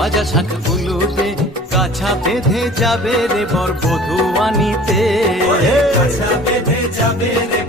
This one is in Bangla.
বাজা শাক উলুতে কাছা বেঁধে যাবে রে বর বধুয়ানিতে কাছা বেঁধে যাবে রে